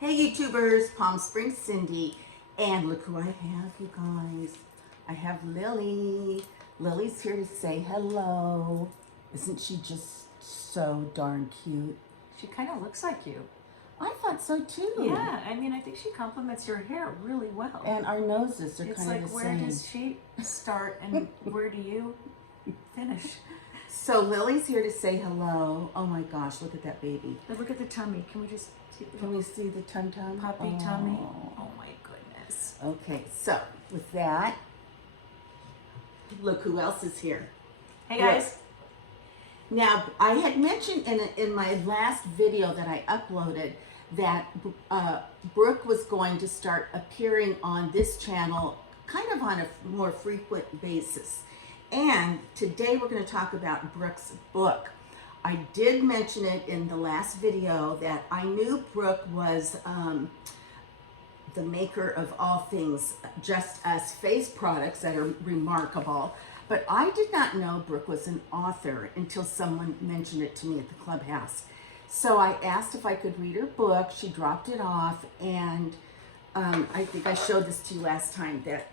Hey YouTubers, Palm Springs Cindy, and look who I have, you guys. I have Lily. Lily's here to say hello. Isn't she just so darn cute? She kind of looks like you. I thought so too. Yeah, I mean, I think she complements your hair really well. And our noses are It's kind like, of the where same. does she start and where do you finish? So Lily's here to say hello. Oh my gosh, look at that baby. But look at the tummy. Can we just see the Can we see the tum-tum? puppy tummy? Oh my goodness. Okay, so with that, look who else is here. Hey guys. Now, I had mentioned in my last video that I uploaded that Brooke was going to start appearing on this channel kind of on a more frequent basis. And today we're going to talk about Brooke's book. I did mention it in the last video that I knew Brooke was the maker of all things Just Us face products that are remarkable. But I did not know Brooke was an author until someone mentioned it to me at the clubhouse. So I asked if I could read her book. She dropped it off, and I think I showed this to you last time that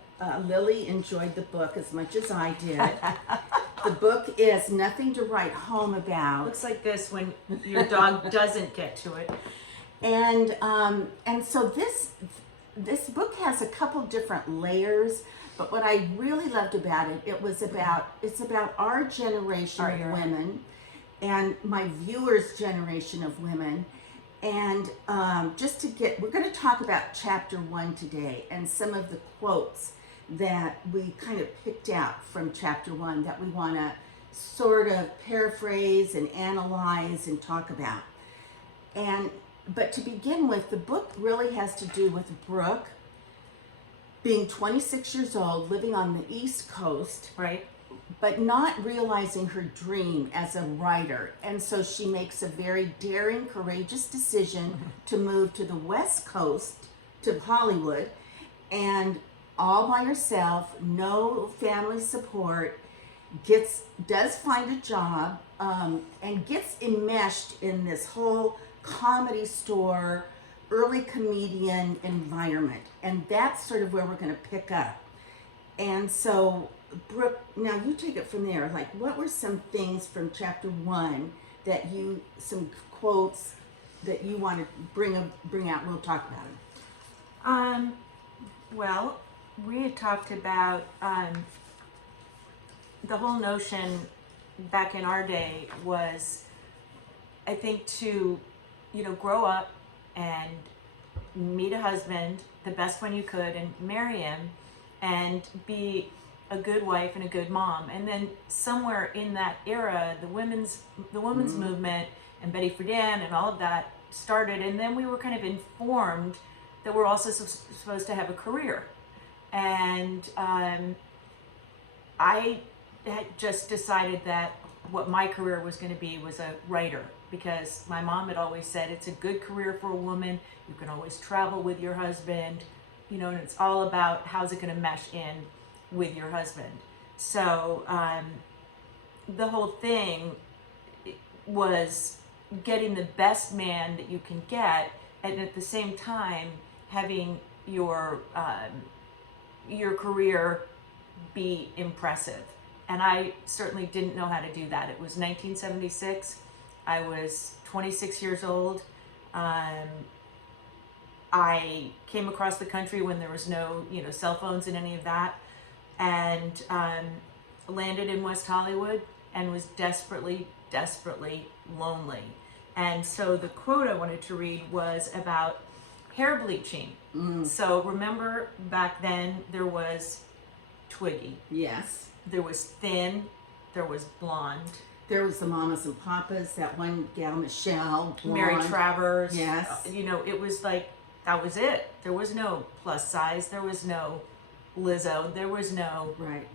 Lily enjoyed the book as much as I did. The book is Nothing to Write Home About. Looks like this when your dog doesn't get to it. And so this book has a couple different layers. But what I really loved about it, it's about our generation of women and my viewers' generation of women. And we're going to talk about chapter 1 today and some of the quotes that we kind of picked out from chapter 1 that we want to sort of paraphrase and analyze and talk about. But to begin with, the book really has to do with Brooke being 26 years old, living on the East Coast, right? But not realizing her dream as a writer. And so she makes a very daring, courageous decision to move to the West Coast, to Hollywood, and all by herself, no family support, does find a job, and gets enmeshed in this whole comedy store, early comedian environment. And that's sort of where we're going to pick up. And so, Brooke, now you take it from there. Like, what were some things from chapter 1 some quotes that you want to bring out? We'll talk about them. Well, we had talked about the whole notion back in our day was, I think, to, grow up and meet a husband, the best one you could, and marry him and be a good wife and a good mom. And then somewhere in that era, the women's movement and Betty Friedan and all of that started. And then we were kind of informed that we're also supposed to have a career. And I had just decided that what my career was going to be was a writer, because my mom had always said it's a good career for a woman. You can always travel with your husband, and it's all about how's it going to mesh in with your husband. So the whole thing was getting the best man that you can get, and at the same time having your career be impressive. And I certainly didn't know how to do that. It was 1976. I was 26 years old. I came across the country when there was no, cell phones and any of that, and landed in West Hollywood and was desperately, desperately lonely. And so the quote I wanted to read was about hair bleaching. So remember back then there was Twiggy. Yes. There was Thin. There was Blonde. There was the Mamas and Papas, that one gal, Michelle, blonde. Mary Travers. Yes. It was like, that was it. There was no plus size. There was no Lizzo. There was no, right.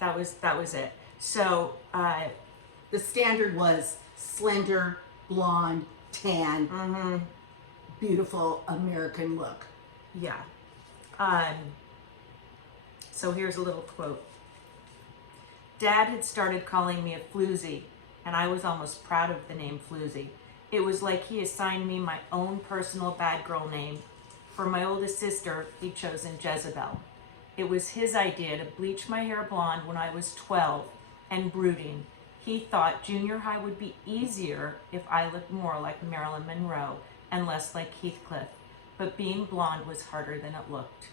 That was it. So the standard was slender, blonde, tan, beautiful American look. Yeah. So here's a little quote. Dad had started calling me a Floozy, and I was almost proud of the name Floozy. it was like he assigned me my own personal bad girl name. For my oldest sister, he'd chosen Jezebel. It was his idea to bleach my hair blonde when I was 12 and brooding. He thought junior high would be easier if I looked more like Marilyn Monroe and less like Heathcliff. But being blonde was harder than it looked.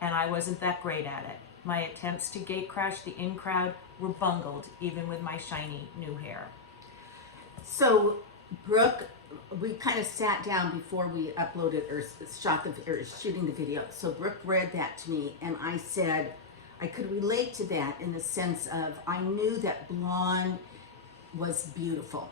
And I wasn't that great at it. My attempts to gate crash the in crowd were bungled, even with my shiny new hair. So, Brooke, we kind of sat down before we uploaded or shooting the video. So Brooke read that to me, and I said I could relate to that in the sense of I knew that blonde was beautiful.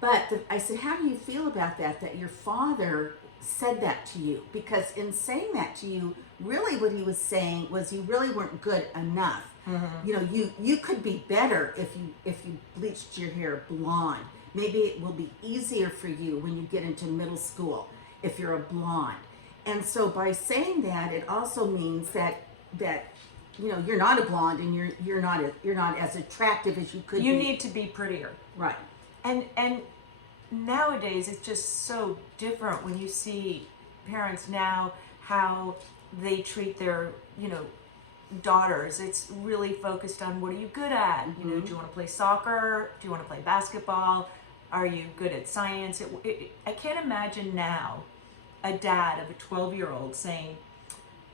But I said, how do you feel about that? That your father said that to you? Because in saying that to you, really what he was saying was you really weren't good enough. Mm-hmm. You know, you could be better if you bleached your hair blonde. Maybe it will be easier for you when you get into middle school if you're a blonde. And so by saying that, it also means that you know you're not a blonde and you're not as attractive as you could be. You need to be prettier. Right. And nowadays it's just so different when you see parents now how they treat their, you know, daughters. It's really focused on what are you good at? Mm-hmm. You know, do you want to play soccer? Do you want to play basketball? Are you good at science? I can't imagine now a dad of a 12-year-old saying,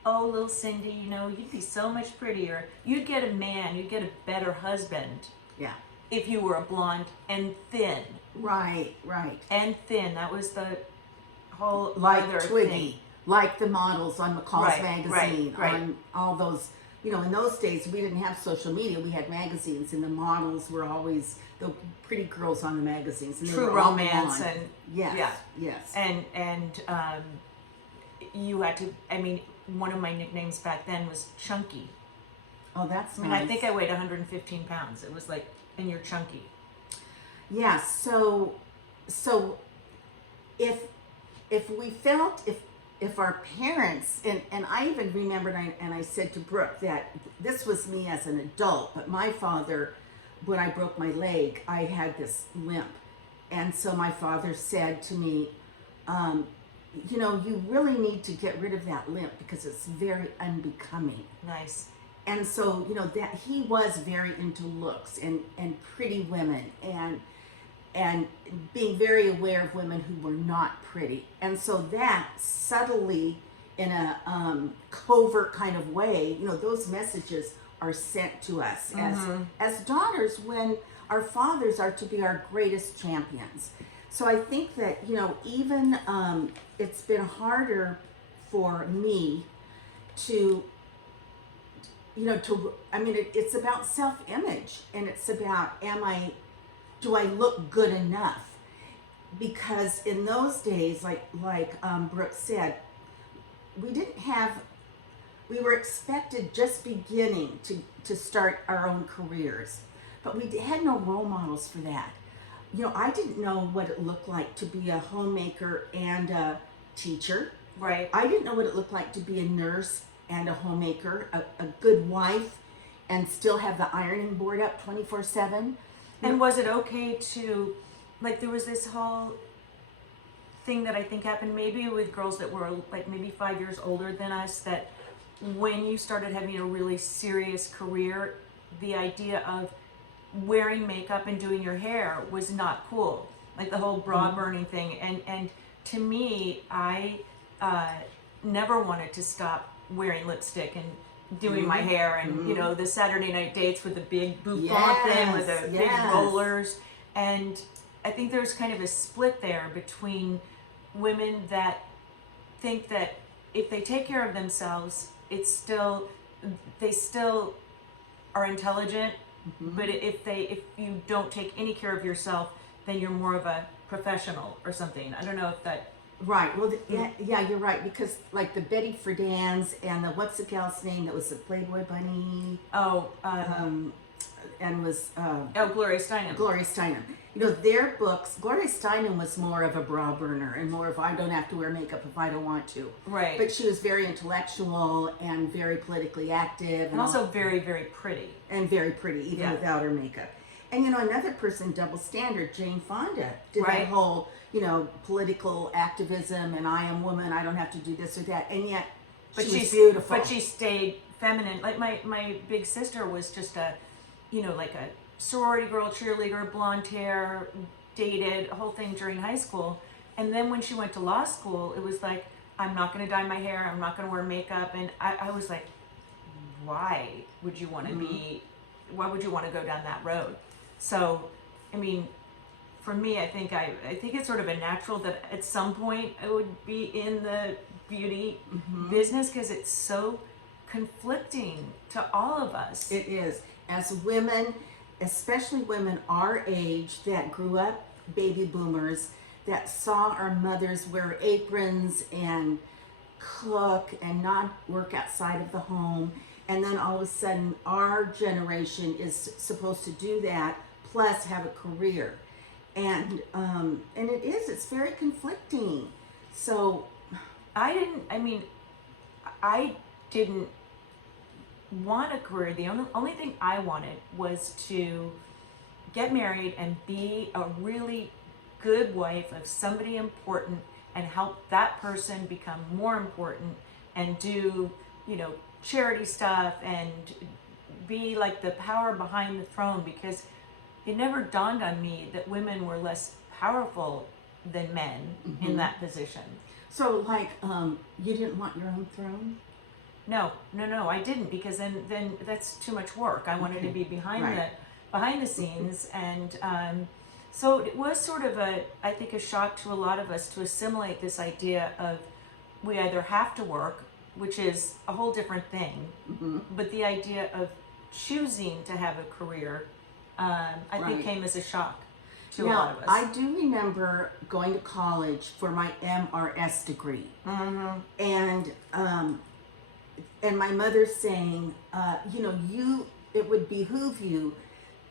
oh, little Cindy, you know, you'd be so much prettier. You'd get a man, you'd get a better husband. Yeah. If you were a blonde and thin. Right. And thin. That was the whole like other Twiggy, thing. like the models on McCall's magazine, right. on all those. You know, in those days we didn't have social media. We had magazines, and the models were always the pretty girls on the magazines. And True Romance and yes. And you had to. I mean, one of my nicknames back then was Chunky. Oh, that's nice. I mean, I think I weighed 115 pounds. It was like, and you're chunky. Yeah. So if we felt if our parents, and I even remembered, and I said to Brooke that this was me as an adult, but my father, when I broke my leg, I had this limp. And so my father said to me, you know, you really need to get rid of that limp because it's very unbecoming. Nice. And so, you know, that he was very into looks and pretty women and being very aware of women who were not pretty. And so that subtly, in a covert kind of way, you know, those messages are sent to us as daughters when our fathers are to be our greatest champions. So I think that, you know, even it's been harder for me to, you know, it's about self-image, and it's about, do I look good enough? Because in those days, like Brooke said, we were expected just beginning to start our own careers, but we had no role models for that. You know, I didn't know what it looked like to be a homemaker and a teacher. Right. I didn't know what it looked like to be a nurse and a homemaker, a good wife, and still have the ironing board up 24/7. And was it okay to, like, there was this whole thing that I think happened maybe with girls that were like maybe 5 years older than us, that when you started having a really serious career, the idea of wearing makeup and doing your hair was not cool. Like the whole bra burning thing. And to me, I never wanted to stop wearing lipstick and doing my hair and, you know, the Saturday night dates with the big bouffant thing with the big rollers. And I think there's kind of a split there between women that think that if they take care of themselves, they still are intelligent. But if you don't take any care of yourself, then you're more of a professional or something. I don't know if that. Right. Well, yeah, you're right, because like the Betty Friedan's and the what's the gal's name that was the Playboy bunny? And was Gloria Steinem. Gloria Steinem. You know, their books. Gloria Steinem was more of a brow burner and more of I don't have to wear makeup if I don't want to. Right. But she was very intellectual and very politically active, and also very, very pretty. And very pretty, even without her makeup. And another person, double standard, Jane Fonda, did Right. that whole, political activism, and I am woman, I don't have to do this or that, and yet she was beautiful. But she stayed feminine. Like my big sister was just a, like a sorority girl, cheerleader, blonde hair, dated, a whole thing during high school. And then when she went to law school, it was like, I'm not going to dye my hair, I'm not going to wear makeup. And I was like, why would you want to why would you want to go down that road? So, I mean, for me, I think it's sort of a natural that at some point I would be in the beauty business, because it's so conflicting to all of us. It is. As women, especially women our age that grew up baby boomers, that saw our mothers wear aprons and cook and not work outside of the home, and then all of a sudden our generation is supposed to do that plus have a career, and it's very conflicting. So I didn't want a career. The only thing I wanted was to get married and be a really good wife of somebody important and help that person become more important and do, charity stuff and be like the power behind the throne, because it never dawned on me that women were less powerful than men in that position. So, like, you didn't want your own throne? No, I didn't, because then that's too much work. I wanted to be behind the scenes, and so it was sort of I think a shock to a lot of us to assimilate this idea of we either have to work, which is a whole different thing, but the idea of choosing to have a career, I think came as a shock to a lot of us. I do remember going to college for my MRS degree, and my mother saying, it would behoove you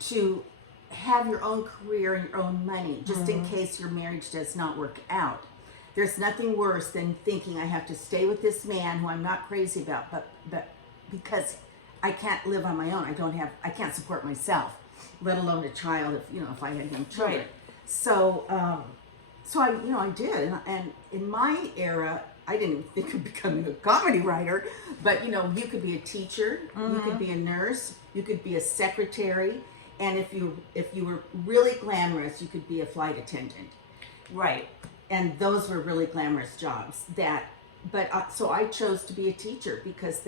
to have your own career and your own money, just in case your marriage does not work out. There's nothing worse than thinking I have to stay with this man who I'm not crazy about, but because I can't live on my own. I can't support myself, let alone a child if I had young children. Right. So I did, and in my era, I didn't even think of becoming a comedy writer, but you could be a teacher, you could be a nurse, you could be a secretary, and if you were really glamorous, you could be a flight attendant. Right. And those were really glamorous jobs. So I chose to be a teacher because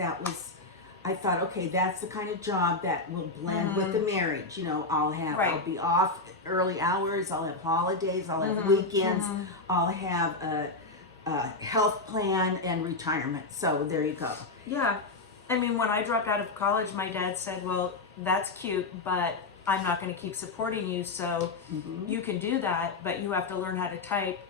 I thought, okay, that's the kind of job that will blend with the marriage. I'll be off early hours, I'll have holidays, I'll have weekends, I'll have a health plan and retirement. So there you go. Yeah. I mean, when I dropped out of college, my dad said, well, that's cute, but I'm not going to keep supporting you, so you can do that, but you have to learn how to type,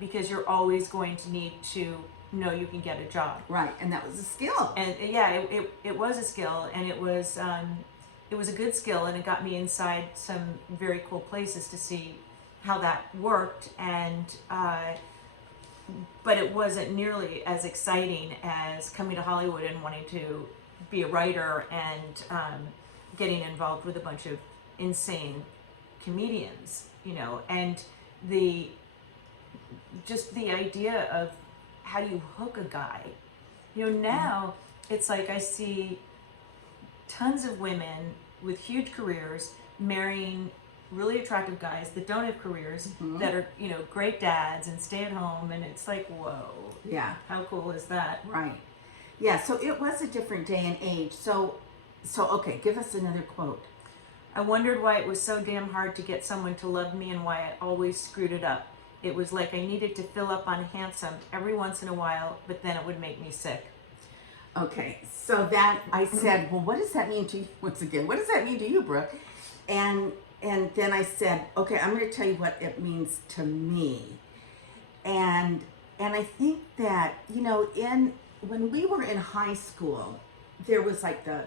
because you're always going to need to know you can get a job. Right, and that was a skill. And it was a skill, and it was a good skill, and it got me inside some very cool places to see how that worked, and but it wasn't nearly as exciting as coming to Hollywood and wanting to be a writer and getting involved with a bunch of insane comedians, and the idea of how do you hook a guy? Now it's like I see tons of women with huge careers marrying really attractive guys that don't have careers, that are, great dads and stay at home, and it's like, whoa. Yeah. How cool is that? Right. Yeah, so it was a different day and age. So okay, give us another quote. I wondered why it was so damn hard to get someone to love me and why I always screwed it up. It was like I needed to fill up on handsome every once in a while, but then it would make me sick. Okay, so that I said, well, what does that mean to you? Once again, what does that mean to you, Brooke? And then I said, okay, I'm going to tell you what it means to me. And I think that, when we were in high school, there was like the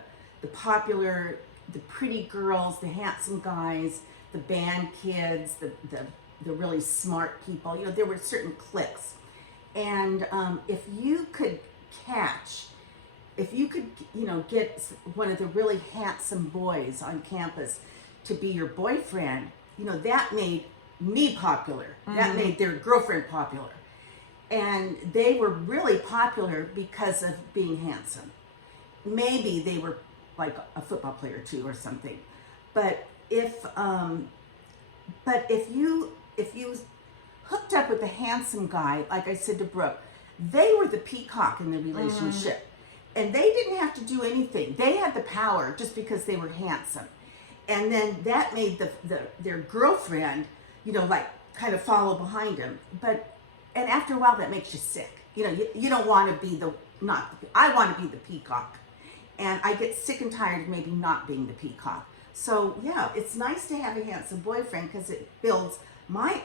popular, the pretty girls, the handsome guys, the band kids, the really smart people. There were certain cliques. And if you could get one of the really handsome boys on campus to be your boyfriend, you know, that made me popular. That made their girlfriend popular. And they were really popular because of being handsome. Maybe they were like a football player too or something. But if you hooked up with a handsome guy, like I said to Brooke, they were the peacock in the relationship. And they didn't have to do anything. They had the power just because they were handsome. And then that made their girlfriend, you know, like kind of follow behind him. And after a while that makes you sick. You know, you don't want to be I want to be the peacock. And I get sick and tired of maybe not being the peacock. So yeah, it's nice to have a handsome boyfriend because it builds my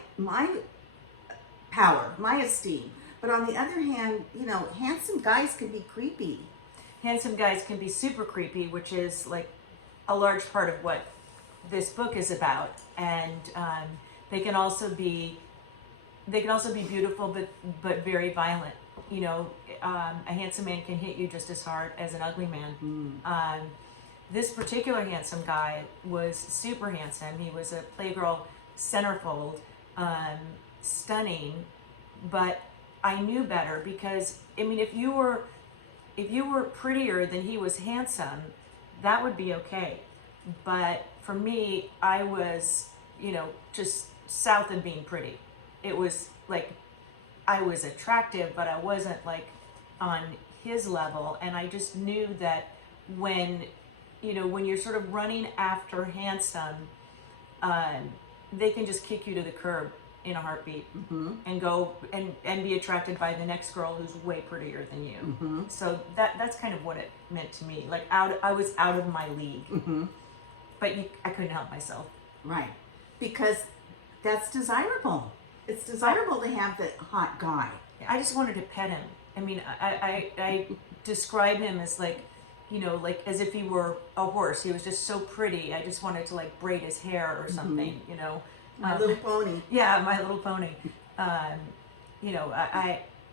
power, my esteem. But on the other hand, you know, handsome guys can be creepy. Handsome guys can be super creepy, which is like a large part of what this book is about. And they can also be beautiful, but very violent. You know, a handsome man can hit you just as hard as an ugly man. This particular handsome guy was super handsome. He was a Playgirl centerfold, stunning, but I knew better because, I mean, if you were prettier than he was handsome, that would be okay. But for me, I was, you know, just south of being pretty. It was like, I was attractive, but I wasn't like on his level. And I just knew that when you're sort of running after handsome, they can just kick you to the curb in a heartbeat and go and be attracted by the next girl who's way prettier than you. So that's kind of what it meant to me. Like I was out of my league, but I couldn't help myself. Right, because that's desirable. It's desirable to have the hot guy. I just wanted to pet him. I mean, I describe him as like, you know, like as if he were a horse. He was just so pretty. I just wanted to like braid his hair or something, you know. My Little Pony. Yeah, My Little Pony. You know,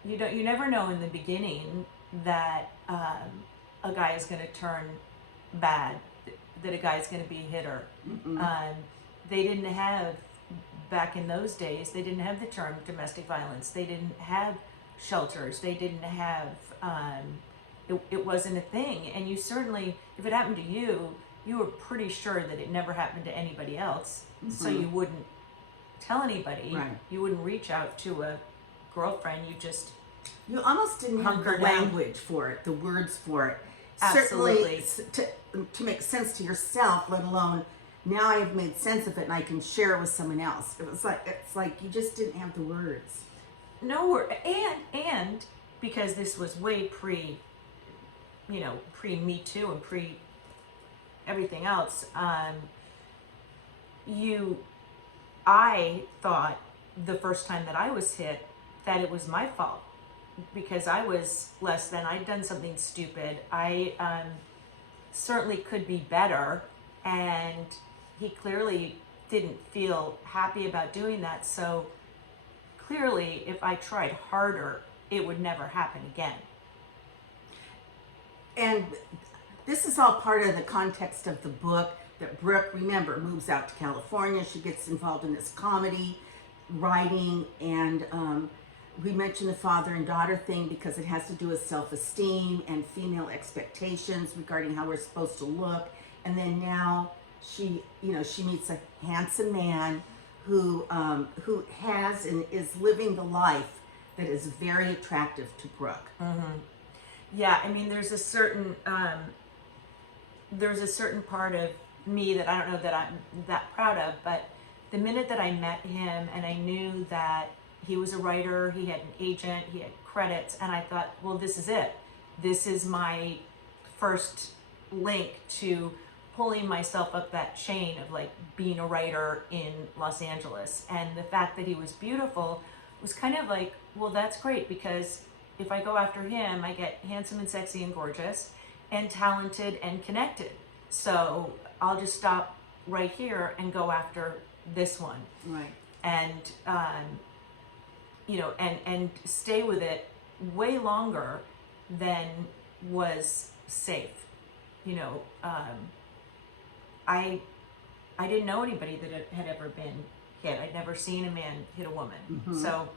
you never know in the beginning that a guy is going to turn bad, that a guy is going to be a hitter. They didn't have, back in those days, they didn't have the term domestic violence. They didn't have shelters. They didn't have, it wasn't a thing. And you certainly, if it happened to you, you were pretty sure that it never happened to anybody else. So you wouldn't tell anybody. Right. You wouldn't reach out to a girlfriend. You almost didn't have the hunker down. language for it, the words for it. Absolutely. Certainly to make sense to yourself, let alone now I have made sense of it and I can share it with someone else. It's like you just didn't have the words. No word. And because this was way pre Me Too and pre everything else, I thought the first time that I was hit that it was my fault because I was less than. I'd done something stupid. I certainly could be better, and he clearly didn't feel happy about doing that. So clearly, if I tried harder, it would never happen again. And this is all part of the context of the book that Brooke, remember, moves out to California. She gets involved in this comedy writing, and we mentioned the father and daughter thing because it has to do with self-esteem and female expectations regarding how we're supposed to look. And then now she meets a handsome man who has and is living the life that is very attractive to Brooke. Yeah, I mean, there's a certain part of me that I don't know that I'm that proud of, but the minute that I met him and I knew that he was a writer, he had an agent, he had credits, and I thought, well, this is it. This is my first link to pulling myself up that chain of like being a writer in Los Angeles. And the fact that he was beautiful was kind of like, well, that's great, because if I go after him, I get handsome and sexy and gorgeous and talented and connected. So I'll just stop right here and go after this one. Right. And, and stay with it way longer than was safe. I I didn't know anybody that had ever been hit. I'd never seen a man hit a woman. So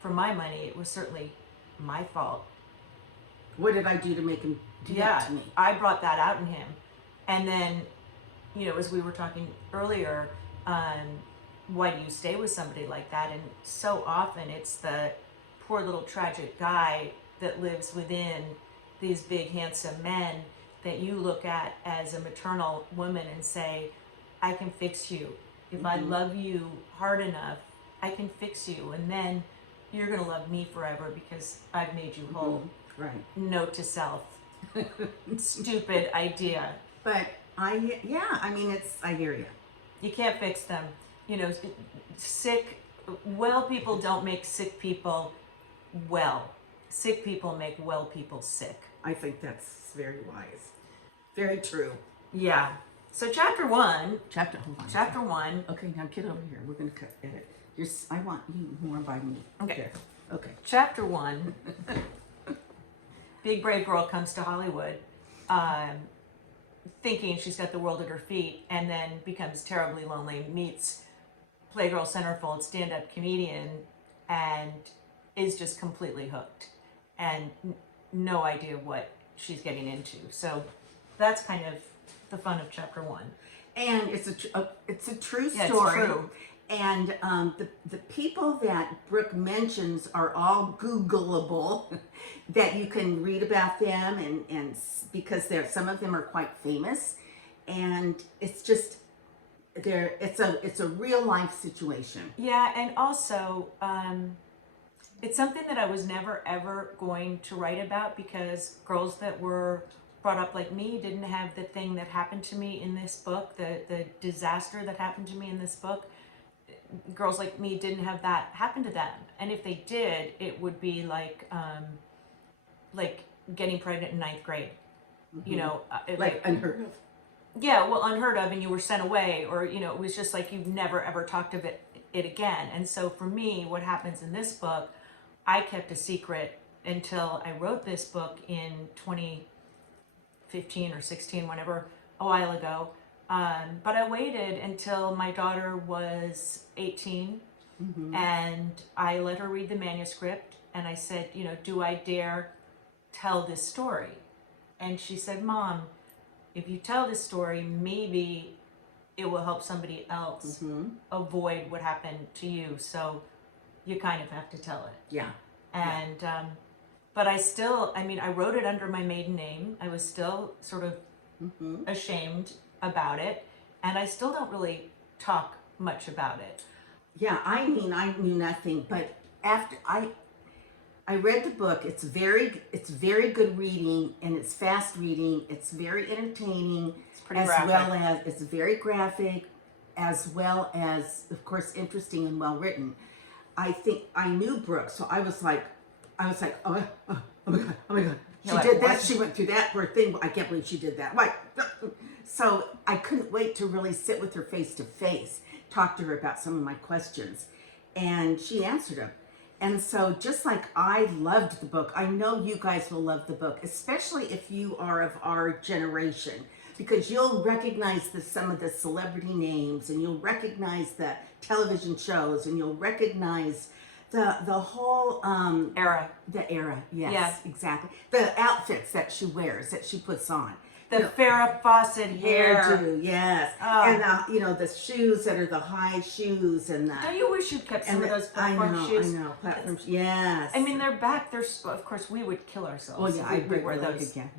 for my money, it was certainly my fault. What did I do to make him do that to me? I brought that out in him. And then, as we were talking earlier, why do you stay with somebody like that? And so often it's the poor little tragic guy that lives within these big handsome men that you look at as a maternal woman and say, I can fix you. If I love you hard enough, I can fix you. And then you're going to love me forever because I've made you whole. Right. Note to self. Stupid idea. But I hear you. You can't fix them. Well people don't make sick people well. Sick people make well people sick. I think that's very wise. Very true. Yeah. So chapter one. Chapter one. Okay, now get over here. We're going to edit. I want you more by me. Okay. There. Okay. Chapter one. Big brave girl comes to Hollywood, thinking she's got the world at her feet, and then becomes terribly lonely, meets Playgirl Centerfold stand-up comedian, and is just completely hooked, and no idea what she's getting into. So that's kind of the fun of chapter one. And it's a true story. Yeah, it's true. And the people that Brooke mentions are all Googleable, that you can read about them, and because some of them are quite famous, and it's just it's a real life situation. Yeah, and also it's something that I was never ever going to write about because girls that were brought up like me didn't have the thing that happened to me in this book, the disaster that happened to me in this book. Girls like me didn't have that happen to them, and if they did, it would be like getting pregnant in 9th grade. Like unheard of. Yeah, well, unheard of, and you were sent away, or it was just like you've never ever talked of it again. And so for me, what happens in this book, I kept a secret until I wrote this book in 2015 or 16, whenever, a while ago. But I waited until my daughter was 18, and I let her read the manuscript, and I said, do I dare tell this story? And she said, Mom, if you tell this story, maybe it will help somebody else avoid what happened to you. So you kind of have to tell it. Yeah. And, but I still, I wrote it under my maiden name. I was still sort of ashamed about it, and I still don't really talk much about it. Yeah, I knew nothing, but after I read the book, it's very good reading, and it's fast reading. It's very entertaining, It's pretty graphic. well as it's very graphic, as well as, of course, interesting and well written. I think I knew Brooke, so I was like, oh my god, she did that. She went through that poor thing. I can't believe she did that. Like, so I couldn't wait to really sit with her face to face, talk to her about some of my questions, and she answered them. And so just like I loved the book, I know you guys will love the book, especially if you are of our generation, because you'll recognize some of the celebrity names, and you'll recognize the television shows, and you'll recognize the whole Era. The era, yes, Yeah. exactly. The outfits that she wears, that she puts on. The Farrah Fawcett hair. Hairdo, yes. Oh. And the shoes that are the high shoes, and the. Don't you wish you kept some of those platform shoes? I know, platform shoes, yes. They're back. Of course, we would kill ourselves. Oh yeah, if we I'd wear break my leg those. again.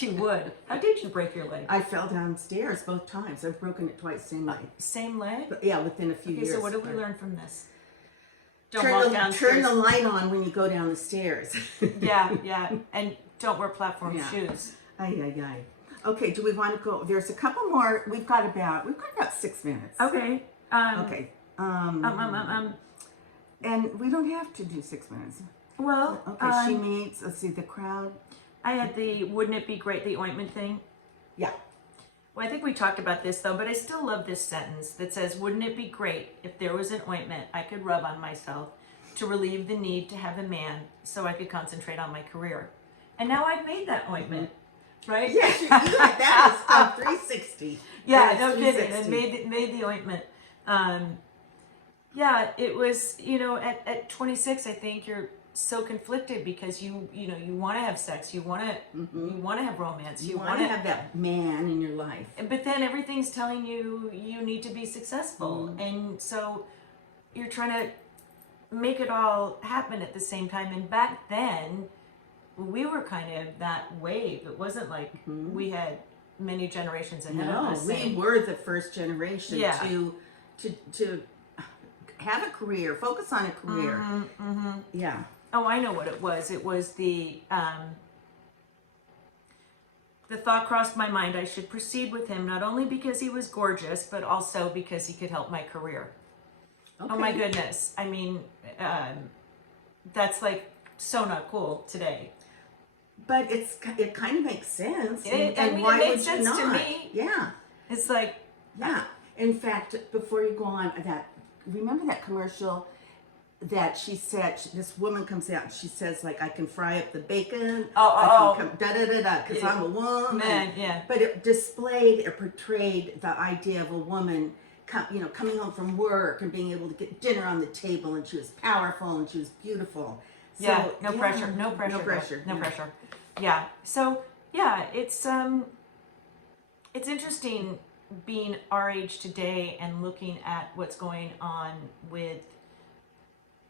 You would. How did you break your leg? I fell downstairs both times. I've broken it twice, same leg. Same leg? But yeah, within a few years. So what did we learn from this? Don't Turn walk the downstairs. light on when you go down the stairs. Yeah, and don't wear platform shoes. Ay. Okay, do we want to go? There's a couple more. We've got about 6 minutes. Okay. Okay. And we don't have to do 6 minutes. Well, Okay, she meets, let's see, the crowd. I had the wouldn't it be great, the ointment thing. Yeah. Well, I think we talked about this though, but I still love this sentence that says, wouldn't it be great if there was an ointment I could rub on myself to relieve the need to have a man so I could concentrate on my career? And now I've made that ointment. right? Yes, that is called 360. Yeah, That no is kidding. And 360. made the ointment. Yeah, it was, at 26, I think you're so conflicted because you want to have sex, you want to have romance, You you want want to to, have that man in your life. but then everything's telling you you need to be successful, and so you're trying to make it all happen at the same time. And back then, we were kind of that wave. It wasn't like we had many generations ahead of No, us. we were the first generation Yeah. to have a career, focus on a career. Yeah. Oh, I know what it was. It was the thought crossed my mind I should proceed with him not only because he was gorgeous, but also because he could help my career. Okay. Oh my goodness. I mean, that's like so not cool today. But it kind of makes sense. It why made would sense you not? to me. Yeah. It's like, Yeah. In fact, before you go on, remember that commercial that she said, this woman comes out and she says, like, I can fry up the bacon. I can come, da-da-da-da, because I'm a woman. Man, yeah. But it portrayed the idea of a woman, coming home from work and being able to get dinner on the table, and she was powerful and she was beautiful. So, yeah, no pressure. No pressure. No pressure. Yeah. So, yeah, it's interesting being our age today and looking at what's going on with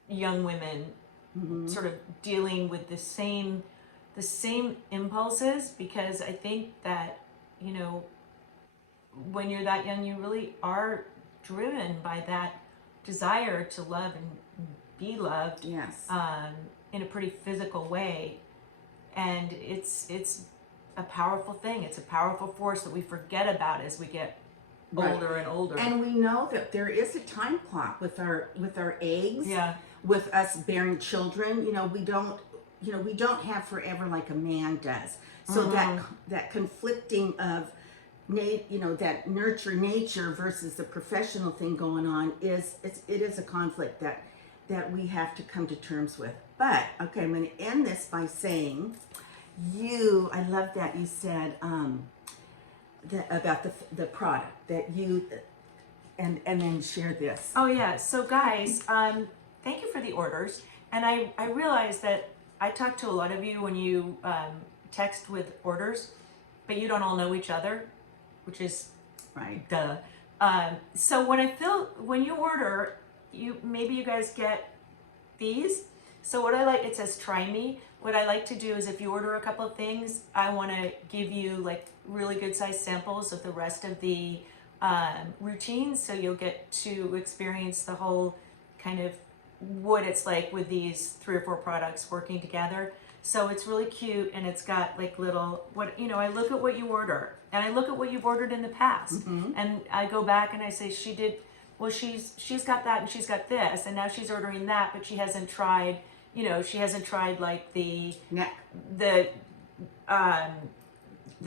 young women sort of dealing with the same impulses, because I think that when you're that young you really are driven by that desire to love and be loved. Yes. In a pretty physical way, and it's a powerful thing. It's a powerful force that we forget about as we get older and older. And we know that there is a time clock with our eggs. Yeah. With us bearing children, we don't have forever like a man does. So that conflicting of that nurture nature versus the professional thing going on it is a conflict that we have to come to terms with. But okay, I'm going to end this by saying, I love that you said about the product that you and then share this. Oh yeah. So guys, thank you for the orders. And I realize that I talk to a lot of you when you text with orders, but you don't all know each other, which is right. Duh. So when you order, maybe you guys get these. So what I like, it says try me. What I like to do is if you order a couple of things, I want to give you like really good size samples of the rest of the routines, so you'll get to experience the whole kind of what it's like with these 3 or 4 products working together. So it's really cute, and it's got like little, I look at what you order, and I look at what you've ordered in the past, and I go back and I say, she's got that and she's got this, and now she's ordering that, but she hasn't tried, like the neck, the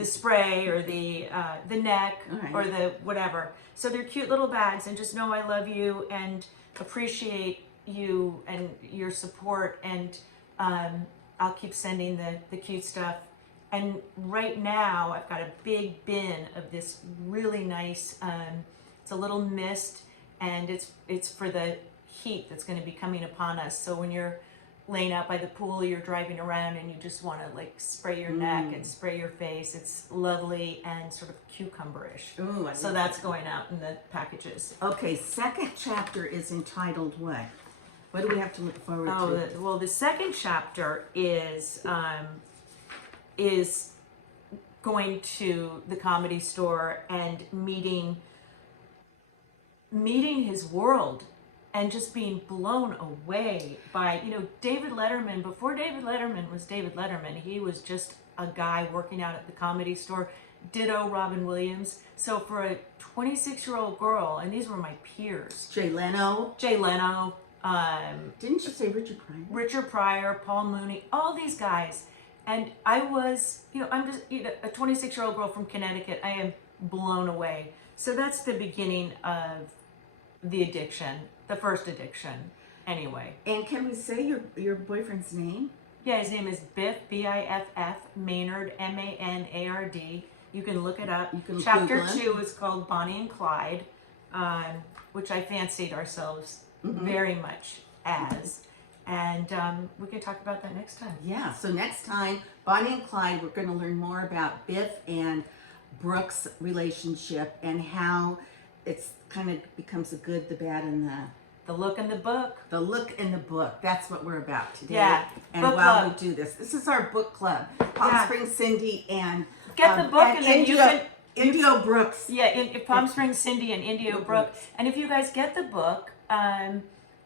spray, or the neck, right. or the whatever. So they're cute little bags, and just know I love you and appreciate you and your support, and I'll keep sending the cute stuff. And right now I've got a big bin of this really nice, it's a little mist, and it's for the heat that's going to be coming upon us. So when you're laying out by the pool, you're driving around and you just want to like spray your neck and spray your face, it's lovely and sort of cucumber-ish. Ooh, so that's going out in the packages. Okay, second chapter is entitled what? What do we have to look forward to? Well, the second chapter is going to the Comedy Store and meeting his world, and just being blown away by, David Letterman. Before David Letterman was David Letterman, he was just a guy working out at the Comedy Store. Ditto Robin Williams. So for a 26-year-old girl, and these were my peers. Jay Leno. Didn't you say Richard Pryor? Richard Pryor, Paul Mooney, all these guys. And I was, I'm just a 26-year-old girl from Connecticut. I am blown away. So that's the beginning of the addiction, the first addiction, anyway. And can we say your boyfriend's name? Yeah, his name is Biff, B-I-F-F, Maynard, M-A-N-A-R-D. You can look it up. You can Chapter Google it. 2 is called Bonnie and Clyde, which I fancied ourselves very much as. And we can talk about that next time. Yeah, so next time, Bonnie and Clyde, we're going to learn more about Biff and Brooke's relationship and how it's kind of becomes the good, the bad, and The look in the book. the look in the book. That's what we're about today. Yeah, And book while club. we do this is our book club. Palm Yeah. Springs Cindy and Get the book and then you can... Indio Brooks. Yeah, in Palm Springs Cindy and Indio Brook. Brooks. And if you guys get the book,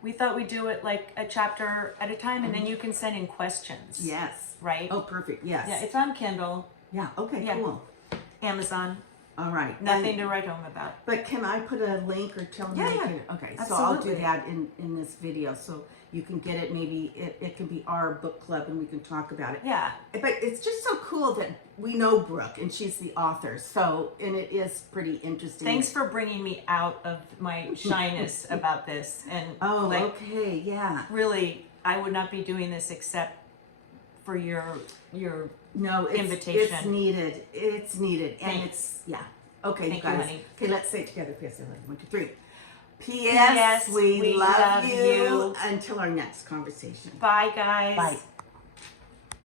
we thought we'd do it like a chapter at a time, and then you can send in questions. Yes. Right? Oh, perfect. Yes. Yeah, it's on Kindle, Yeah. Okay. Yeah. Cool. Amazon. All right. Nothing And- to write home about. But can I put a link or tell them? Yeah, they yeah. can- Okay, so I'll do Absolutely. that in this video so you can get it. Maybe it can be our book club and we can talk about it. Yeah. But it's just so cool that we know Brooke and she's the author. So, and it is pretty interesting. Thanks for bringing me out of my shyness about this. And Oh, like, okay, yeah. really, I would not be doing this except for your No, it's Invitation. It's needed. It's needed, and Thanks. it's yeah. Okay, Thank you you, guys. honey. Okay, let's say it together. P.S. 1, 2, 3. P.S. P.S. We love love you. you. Until our next conversation. Bye, guys. Bye.